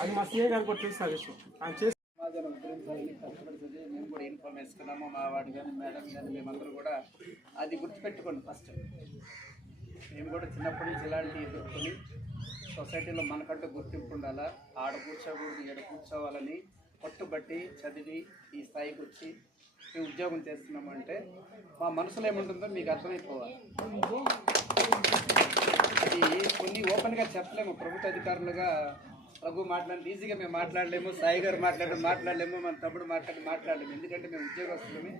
అది మా సీఏ గారు కూడా తెలుసు ఆ విషయం ఆయన చేసి సమాజాన్ని ఉద్ధరించాలని కష్టపడుతుంది. మేము కూడా ఇన్ఫార్మ్ వేసుకున్నాము, మా వాడు కానీ మేడం కానీ మేమందరూ కూడా అది గుర్తుపెట్టుకోండి. ఫస్ట్ మేము కూడా చిన్నప్పటి నుంచి ఇలాంటి ఎదుర్కొని సొసైటీలో మనకంటూ గుర్తింపు ఉండాలా, ఆడ కూర్చోకూడదు ఈడ కూర్చోవాలని పట్టుబట్టి చదివి ఈ స్థాయికి వచ్చి మేము ఉద్యోగం చేస్తున్నామంటే మా మనసులో ఏముంటుందో మీకు అర్థమైపోవాలి. అది కొన్ని ఓపెన్గా చెప్పలేము. ప్రభుత్వ అధికారులుగా రఘు మాట్లాడి ఈజీగా మేము మాట్లాడలేము, సాయి గారు మాట్లాడలేము, మన తమ్ముడు మాట్లాడలేము. ఎందుకంటే మేము ఉద్యోగస్తులమే,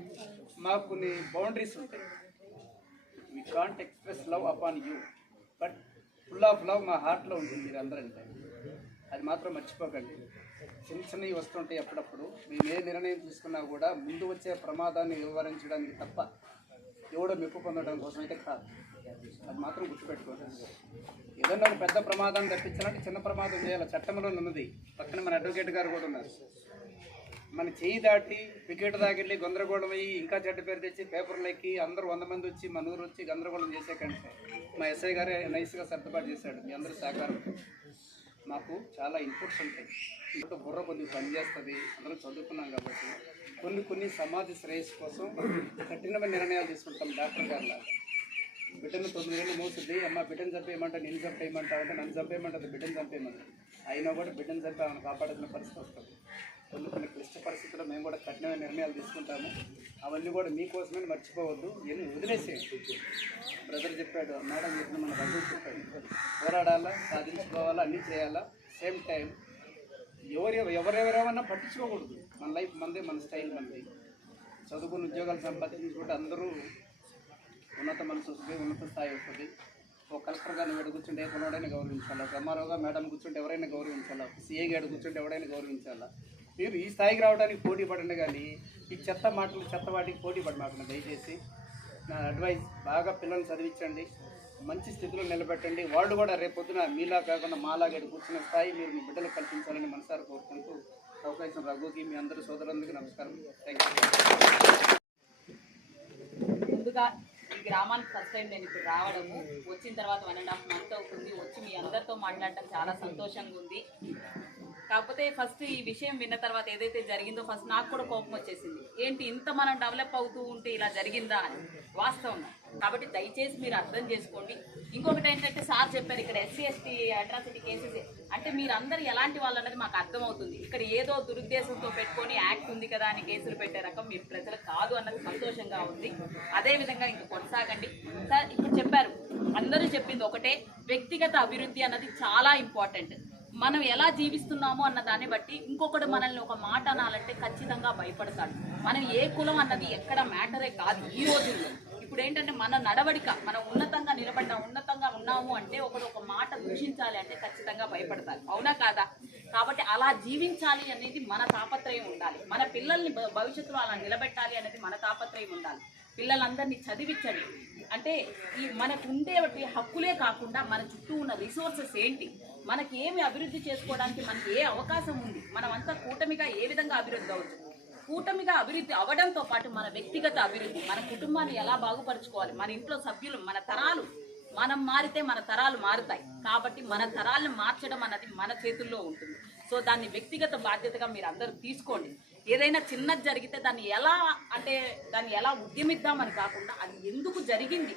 మాకు కొన్ని బౌండరీస్ ఉంటాయి. We can't express love upon you, but full of love మా హార్ట్లో ఉంటుంది మీరు అందరంటే. అది మాత్రం మర్చిపోకండి. చిన్నవి వస్తుంటాయి అప్పుడప్పుడు. మేము ఏ నిర్ణయం తీసుకున్నా కూడా ముందు వచ్చే ప్రమాదాన్ని వివరించడానికి తప్ప ఎవడో మెప్పు పొందడం కోసం అయితే కాదు. అది మాత్రం గుర్తుపెట్టుకోండి. ఏదన్నా ఒక పెద్ద ప్రమాదాన్ని తప్పించాలంటే చిన్న ప్రమాదం చేయాలి. చట్టంలో ఉన్నది. పక్కన మన అడ్వకేట్ గారు కూడా ఉన్నారు. మన చేయి దాటి వికెట్ దాకెళ్ళి గందరగోళం అయ్యి ఇంకా చెడ్డ పేరు తెచ్చి పేపర్లు ఎక్కి అందరూ 100 మంది వచ్చి మన ఊరు వచ్చి గందరగోళం చేసే కంటే మా ఎస్ఐ గారే నైస్గా సర్దుబాటు చేశాడు. మీ అందరూ సహకారం. మాకు చాలా ఇన్పుట్స్ ఉంటాయి. ఇంట్లో బుర్ర కొద్దిగా పనిచేస్తుంది. అందరం చదువుకున్నాం కాబట్టి కొన్ని సమాజ శ్రేయస్సు కోసం కఠినమైన నిర్ణయాలు తీసుకుంటాం. డాక్టర్ గారు లాగా బిడ్డను 9 ఏళ్ళు మోస్తుంది. అమ్మ బిడ్డను చంపేయమంటే నేను చంపేయమంటావు అంటే నన్ను చంపేయమంటుంది, బిడ్డను చంపేయమంటారు. అయినా కూడా బిడ్డను చంపే ఆమెను కాపాడుతున్న పరిస్థితి వస్తుంది. కొన్ని క్లిష్ట పరిస్థితుల్లో మేము కూడా కఠినమైన నిర్ణయాలు తీసుకుంటాము. అవన్నీ కూడా మీకోసమే మర్చిపోవద్దు. ఎన్ని వదిలేసేయండి. బ్రదర్ చెప్పాడు, మేడం చెప్పిన మన రఘు చెప్పాడు, పోరాడాలా, సాధించుకోవాలా, అన్నీ చేయాలా. సేమ్ టైం ఎవరెవరేమన్నా పట్టించుకోకూడదు. మన లైఫ్ మందే, మన స్టైల్ మంది. చదువుకుని ఉద్యోగాలు సంపాదించుకుంటే అందరూ ఉన్నత మనసు వస్తుంది, ఉన్నత స్థాయి వస్తుంది. ఒక కలెక్టర్ గారిని వీడు కూర్చుంటే కొనవాడైనా గౌరవించాలా, ఎంఆర్ఓగా మేడం కూర్చుంటే ఎవరైనా గౌరవించాలా, సిఏ గారు కూర్చుంటే ఎవరైనా గౌరవించాలా. మీరు ఈ స్థాయికి రావడానికి పోటీ పడండి, కానీ ఈ చెత్త వాటికి పోటీ పడమాకండి దయచేసి. నా అడ్వైస్, బాగా పిల్లల్ని చదివించండి, మంచి స్థితిలో నిలబెట్టండి. వాళ్ళు కూడా రేపొద్దున మీలా కాకుండా మాలాగా కూర్చున్న స్థాయి మీరు మీ బిడ్డలకు కల్పించాలని మనసారి కోరుకుంటూ అవకాశం రఘుకి మీ అందరూ సోదరులందరికీ నమస్కారం. Thank you. ముందుగా ఈ గ్రామానికి ఫస్ట్ టైం నేను ఇప్పుడు రావడము, వచ్చిన తర్వాత 1.5 month అవుతుంది. వచ్చి మీ అందరితో మాట్లాడటం చాలా సంతోషంగా ఉంది. కాకపోతే ఫస్ట్ ఈ విషయం విన్న తర్వాత ఏదైతే జరిగిందో ఫస్ట్ నాకు కూడా కోపం వచ్చేసింది. ఏంటి ఇంత మనం డెవలప్ అవుతూ ఉంటే ఇలా జరిగిందా అని వాస్తవం. కాబట్టి దయచేసి మీరు అర్థం చేసుకోండి. ఇంకొకటి ఏంటంటే సార్ చెప్పారు ఇక్కడ SC ST అట్రాసిటీ కేసెస్ అంటే మీరందరూ ఎలాంటి వాళ్ళు అన్నది మాకు అర్థమవుతుంది. ఇక్కడ ఏదో దురుద్దేశంతో పెట్టుకొని యాక్ట్ ఉంది కదా అని కేసులు పెట్టే రకం మీరు ప్రజలు కాదు అన్నది సంతోషంగా ఉంది. అదేవిధంగా ఇంకా కొనసాగండి. సార్ ఇప్పుడు చెప్పారు, అందరూ చెప్పింది ఒకటే, వ్యక్తిగత అభివృద్ధి అన్నది చాలా ఇంపార్టెంట్. మనం ఎలా జీవిస్తున్నామో అన్న దాన్ని బట్టి ఇంకొకటి మనల్ని ఒక మాట అనాలంటే ఖచ్చితంగా భయపడతాడు. మనం ఏ కులం అన్నది ఎక్కడ మ్యాటరే కాదు ఈ రోజుల్లో. ఇప్పుడు ఏంటంటే మన నడవడిక, మనం ఉన్నతంగా ఉన్నాము అంటే ఒకరు ఒక మాట దూషించాలి అంటే ఖచ్చితంగా భయపడతారు. అవునా కాదా? కాబట్టి అలా జీవించాలి అనేది మన తాపత్రయం ఉండాలి. మన పిల్లల్ని భవిష్యత్తులో అలా నిలబెట్టాలి అనేది మన తాపత్రయం ఉండాలి. పిల్లలందరినీ చదివించండి. అంటే ఈ మనకు ఉండే హక్కులే కాకుండా మన చుట్టూ ఉన్న రిసోర్సెస్ ఏంటి, మనకి ఏమి అభివృద్ధి చేసుకోవడానికి మనకి ఏ అవకాశం ఉంది, మనమంతా కూటమిగా ఏ విధంగా అభివృద్ధి అవ్వచ్చు. కూటమిగా అభివృద్ధి అవ్వడంతో పాటు మన వ్యక్తిగత అభివృద్ధి, మన కుటుంబాన్ని ఎలా బాగుపరుచుకోవాలి, మన ఇంట్లో సభ్యులు, మన తరాలు, మనం మారితే మన తరాలు మారుతాయి. కాబట్టి మన తరాలను మార్చడం అన్నది మన చేతుల్లో ఉంటుంది. సో దాన్ని వ్యక్తిగత బాధ్యతగా మీరు అందరూ తీసుకోండి. ఏదైనా చిన్నది జరిగితే దాన్ని ఎలా ఉద్యమిద్దామని కాకుండా అది ఎందుకు జరిగింది,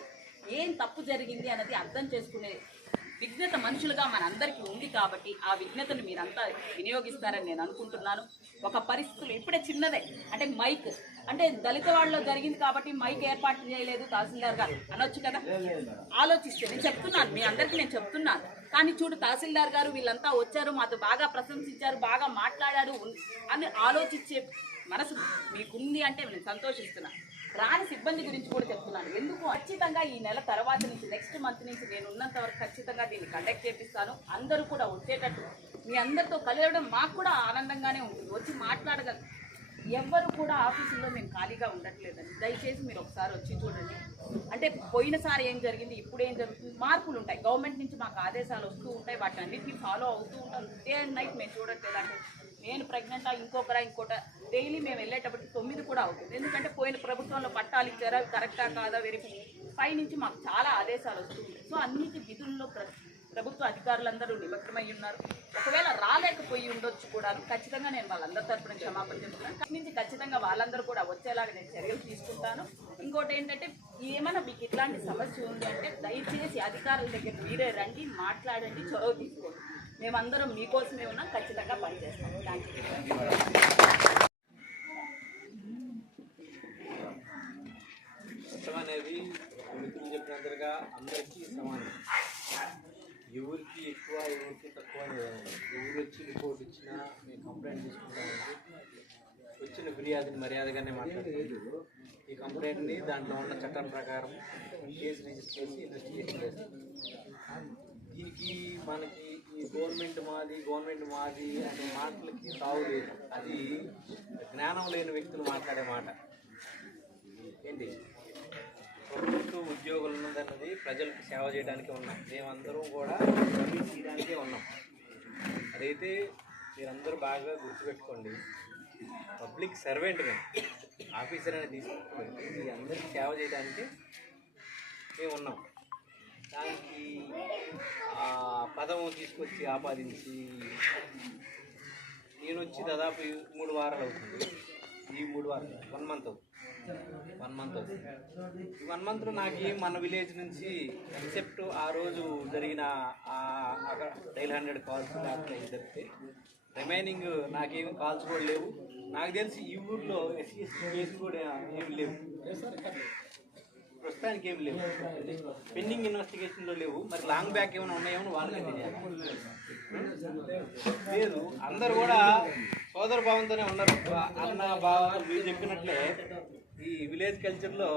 ఏం తప్పు జరిగింది అన్నది అర్థం చేసుకునే విజ్ఞత మనుషులుగా మనందరికీ ఉంది. కాబట్టి ఆ విజ్ఞతను మీరంతా వినియోగిస్తారని నేను అనుకుంటున్నాను. ఒక పరిస్థితులు ఇప్పుడే చిన్నదే అంటే మైక్ అంటే దళిత వాళ్ళలో జరిగింది కాబట్టి మైక్ ఏర్పాటు చేయలేదు తహసీల్దార్ గారు అనొచ్చు కదా. ఆలోచిస్తే నేను చెప్తున్నాను, మీ అందరికీ నేను చెప్తున్నాను. కానీ చూడు, తహసీల్దార్ గారు వీళ్ళంతా వచ్చారు, మాతో బాగా ప్రశంసించారు, బాగా మాట్లాడారు అని ఆలోచించే మనసు మీకుంది అంటే నేను సంతోషిస్తున్నాను. రాని సిబ్బంది గురించి కూడా చెప్తున్నాను. ఎందుకు ఖచ్చితంగా ఈ నెల తర్వాత నుంచి నెక్స్ట్ మంత్ నుంచి నేను ఉన్నంత వరకు ఖచ్చితంగా దీన్ని కండక్ట్ చేపిస్తాను. అందరూ కూడా వచ్చేటట్టు మీ అందరితో కలవడం మాకు కూడా ఆనందంగానే ఉంటుంది. వచ్చి మాట్లాడగలరు. ఎవ్వరు కూడా ఆఫీసుల్లో మేము ఖాళీగా ఉండట్లేదండి. దయచేసి మీరు ఒకసారి వచ్చి చూడండి. అంటే పోయినసారి ఏం జరిగింది, ఇప్పుడు ఏం జరుగుతుంది, మార్పులు ఉంటాయి. గవర్నమెంట్ నుంచి మాకు ఆదేశాలు వస్తూ ఉంటాయి, వాటి అన్నింటినీ ఫాలో అవుతూ ఉంటాం. డే అండ్ నైట్ మేము చూడట్లేదు. అంటే నేను ప్రెగ్నెంటా ఇంకోట డైలీ మేము వెళ్ళేటప్పటికి 9 కూడా అవుతుంది. ఎందుకంటే పోయిన ప్రభుత్వంలో పట్టాలు ఇచ్చారా, కరెక్టా కాదా వెరిఫై పై నుంచి మాకు చాలా ఆదేశాలు వస్తుంది. సో అన్నిటి విధుల్లో ప్రభుత్వ అధికారులందరూ నిమగ్నమై ఉన్నారు. ఒకవేళ రాలేకపోయి ఉండొచ్చు కూడా, ఖచ్చితంగా నేను వాళ్ళందరి తరపున క్షమాపణ చెప్తున్నాను. అక్కడి నుంచి ఖచ్చితంగా వాళ్ళందరూ కూడా వచ్చేలాగా నేను చర్యలు తీసుకుంటాను. ఇంకోటి ఏంటంటే, ఏమైనా మీకు ఇట్లాంటి సమస్య ఉంది అంటే దయచేసి అధికారుల దగ్గర మీరే రండి, మాట్లాడండి, చొరవ తీసుకోండి. మేమందరం మీకోసమే ఉన్నాం, ఖచ్చితంగా పనిచేస్తాం. Thank you. చట్టం అనేది మిత్రులు చెప్పినంతగా అందరికీ సమానం. ఎవరికి ఎక్కువ ఎవరికి తక్కువ ఎవరు వచ్చి రిపోర్ట్ ఇచ్చినా మేము కంప్లైంట్ తీసుకుంటామంటే వచ్చిన ఫిర్యాదుని మర్యాదగానే మాట్లాడుతుంది. ఈ కంప్లైంట్ని దాంట్లో ఉన్న చట్టం ప్రకారం కేసు రిజిస్టర్ చేసి ఇన్వెస్టిగేషన్ చేస్తాం. దీనికి మనకి ఈ గవర్నమెంట్ మాది అనే మాటలకి తావు లేదు. అది జ్ఞానం లేని వ్యక్తులు మాట్లాడే మాట. ఏంటి, ప్రభుత్వ ఉద్యోగులు ఉన్నదన్నది ప్రజలకు సేవ చేయడానికి ఉన్నాం. మేమందరం కూడా సర్వీస్ చేయడానికే ఉన్నాం. అదైతే మీరందరూ బాగా గుర్తుపెట్టుకోండి. పబ్లిక్ సర్వెంట్ మేము, ఆఫీసర్ అనేది తీసుకుంటుంది. మీ అందరికీ సేవ చేయడానికి మేము ఉన్నాం. దానికి పదము తీసుకొచ్చి ఆపాదించి నేను వచ్చి దాదాపు 3 వారాలు అవుతుంది. ఈ 3 వారాలు 1 మంత్ అవుతుంది. 1 మంత్ అవుతుంది. ఈ 1 మంత్లో నాకేం మన విలేజ్ నుంచి ఎక్సెప్ట్ ఆ రోజు జరిగిన అక్కడ డైల్ 100 కాల్స్ లేకపోతే ఇద్దరికి రిమైనింగ్ నాకేమి కాల్స్ కూడా లేవు. నాకు తెలిసి ఈ ఊర్లో ఎస్సీ కేసులు కూడా ఏమి లేవు, ప్రస్తుతానికి ఏమి లేవు. పెండింగ్ ఇన్వెస్టిగేషన్లో లేవు. మరి లాంగ్ బ్యాక్ ఏమైనా ఉన్నాయేమో వాళ్ళకే తెలియాలి. లేదు, అందరు కూడా సోదర భావంతోనే ఉన్నారు. అన్న బావ మీరు చెప్పినట్లే ఈ విలేజ్ కల్చర్లో